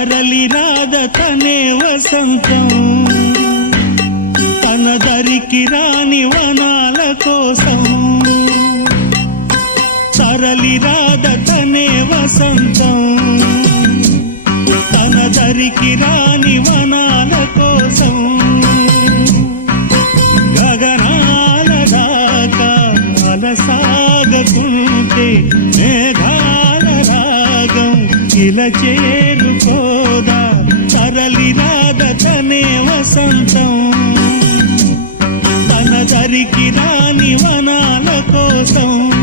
తరలి రాద తనే వసంతం తన దరికి రాని వనాల కోసం తరలి రాద తనే వసంతం తన దరికి రాని వనాల కోసం గగనాల దాకా అలసాగకుంటే మేఘాల రాగం ఇలా చేరుకోదా తరలి రాద తనే వసంతం తన దరికి రాని వనాల కోసం